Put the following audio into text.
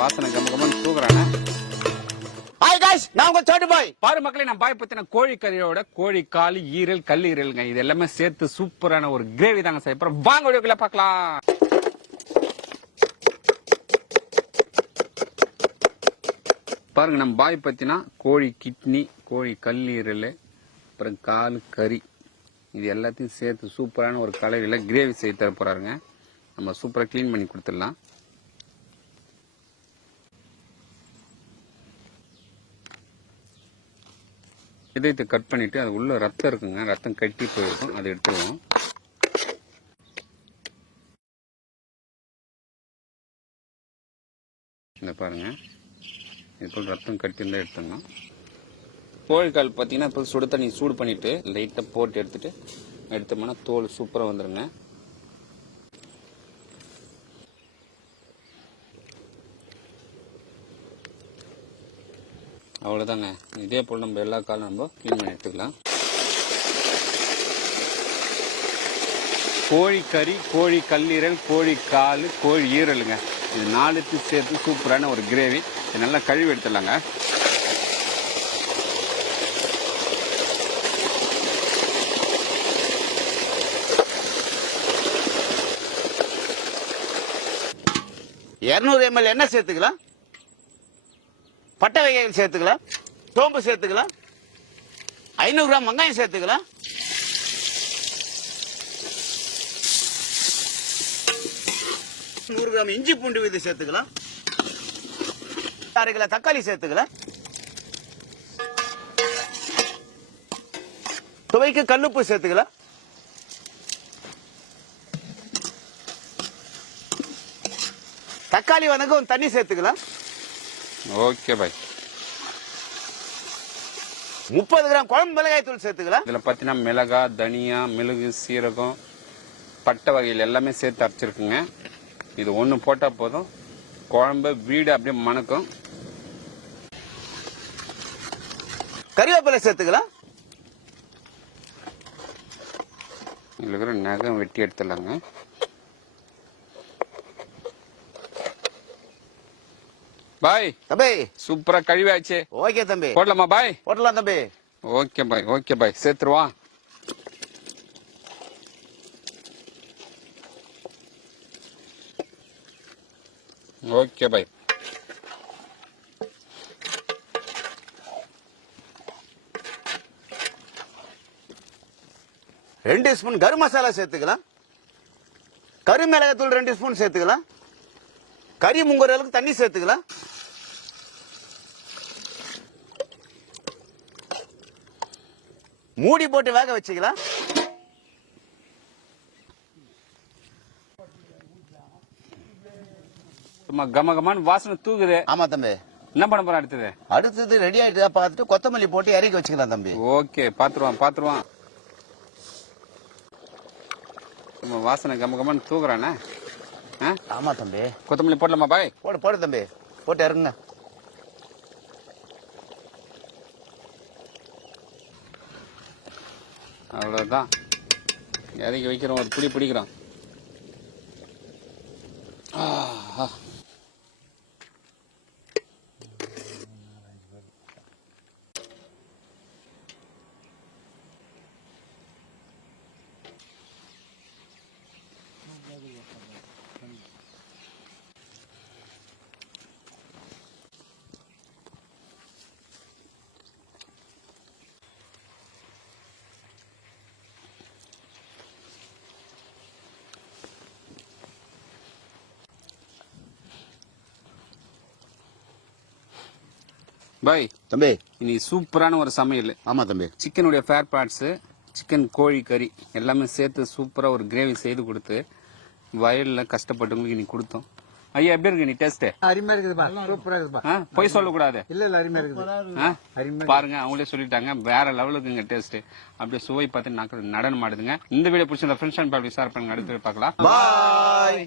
வாசனை கம்ம தூக்குறானே. Hi guys, நான் உங்க சோட்டு பாய். பாரு மக்களே, நான் பாய் பத்தின கோழி கறியோட கோழி கால், ஈரல், கல்லீரல்ங்க இது எல்லாமே சேர்த்து சூப்பரான ஒரு கிரேவி தாங்க செய்ய போறோம். வாங்க வீடியோக்குள்ள பார்க்கலாம். பாருங்க, நம்ம பாய் பத்தினா கோழி கிட்னி, கோழி கல்லீரல், அப்புறம் கால், கறி இது எல்லாத்தையும் சேர்த்து சூப்பரான ஒரு கலரில கிரேவி செய்ய தர போறாருங்க. நம்ம சூப்பரா கிளீன் பண்ணி கொடுத்துடலாம். இதயத்தை கட் பண்ணிட்டு அது உள்ள ரத்தம் இருக்குங்க, ரத்தம் கட்டி போயிருக்கும், அதை எடுத்துருவோம். இந்த பாருங்க, இது போல் ரத்தம் கட்டி இருந்தா எடுத்துடணும். கோழிக்கால் பார்த்தீங்கன்னா இப்போ சுடு தண்ணி சூடு பண்ணிட்டு லைட்டாக போட்டு எடுத்தோம்னா தோல் சூப்பராக வந்துருங்க. அவ்வளோதாங்க. இதே போல் நம்ம எல்லா காலும் நம்ம க்ளீன் பண்ணி எடுத்துக்கலாம். கோழி கறி, கோழி கல்லீரல், கோழி கால், கோழி ஈரலுங்க இது நாலுத்தையும் சேர்த்து சூப்பரான ஒரு கிரேவி. இது நல்லா கழுவி எடுத்துடலாங்க. ml எண்ணெய் சேர்த்துக்கலாம், பட்டை வகைகள் சேர்த்துக்கலாம், சோம்பு சேர்த்துக்கலாம், 500 கிராம் வெங்காயம் சேர்த்துக்கலாம், 100 கிராம் இஞ்சி பூண்டு விதை சேர்த்துக்கலாம், 6 கிலோ தக்காளி சேர்த்துக்கலாம், துவைக்கு கல்லுப்பு சேர்த்துக்கலாம், தக்காளி வணக்கம் தண்ணி சேர்த்துக்கலாம். Okay bye. 30 கிராம் குழம்பு மிளகாய் தூள் சேர்த்துக்கலாம். இதுல பாத்தீங்கன்னா மிளகா, தனியா, மிளகு, சீரகம், பட்டை வகைகள் எல்லாமே சேர்த்து அரைச்சிருக்குங்க. இது ஒண்ணு போட்டா போதும், குழம்பு வீடு அப்படியே மணக்கும். கறிவேப்பிலை சேர்த்துக்கலாம். இதுல இருக்கிற நகம் வெட்டி எடுத்துடலாங்க. பாய் தம்பி சூப்பரா கழுவியாச்சு. ஓகே தம்பி, போடலாமா பாய்? போடலாம் தம்பி. ஓகே பாய், ஓகே பாய், சேர்த்துருவா. ஓகே பாய். ரெண்டு ஸ்பூன் கரும் மசாலா சேர்த்துக்கலாம், கரு மிளகாத்தூள் 2 ஸ்பூன் சேர்த்துக்கலாம், கறி முங்குற அளவுக்கு தண்ணி சேர்த்துக்கலாம், மூடி போட்டு வேக வச்சுக்கலாம். கமகமான வாசனை தூக்குது. ஆமா தம்பி. என்ன பண்ண போற அடுத்தது ரெடி ஆயிட்டு பார்த்துட்டு கொத்தமல்லி போட்டு இறக்கி வச்சுக்கலாம் தம்பி. ஓகே, பாத்துருவான். வாசனை கமகமான தூக்குறானே. ஆமா தம்பி. கொத்தமல்லி போடலாமா பாய்? போடு தம்பி, போட்டு இறங்குங்க. அவ்வளவுதான், இறக்கி வைக்கிறோம், ஒரு புடி பிடிக்கிறோம். பாய் தம்பி, இன்னைக்கு சூப்பரான ஒரு சமையல். ஆமா தம்பி. சிக்கனுடைய ஃபேர் பார்ட்ஸ், சிக்கன், கோழி கறி எல்லாமே சேர்த்து சூப்பரா ஒரு கிரேவி செய்து கொடுத்து வயல்ல கஷ்டப்பட்டவங்களுக்கு இன்னைக்கு கொடுத்தோம். ஐயா, எப்படி இருக்கு நீ டேஸ்ட்? அருமையா இருக்குதுப்பா, சூப்பரா இருக்குப்பா. போய் சொல்லக்கூடாது. இல்ல அருமையா இருக்குது. பாருங்க, அவங்களே சொல்லிட்டாங்க, வேற லெவலுக்குங்க டேஸ்ட். அப்படியே சுவை பார்த்து நாக்கு நடனம் ஆடுதுங்க. இந்த வீடியோ பிடிச்சிருந்தா ஃப்ரெண்ட்ஸ் அண்ட் ஃபேமிலி ஷேர் பண்ணுங்க. அடுத்து பார்க்கலாம். பாய்.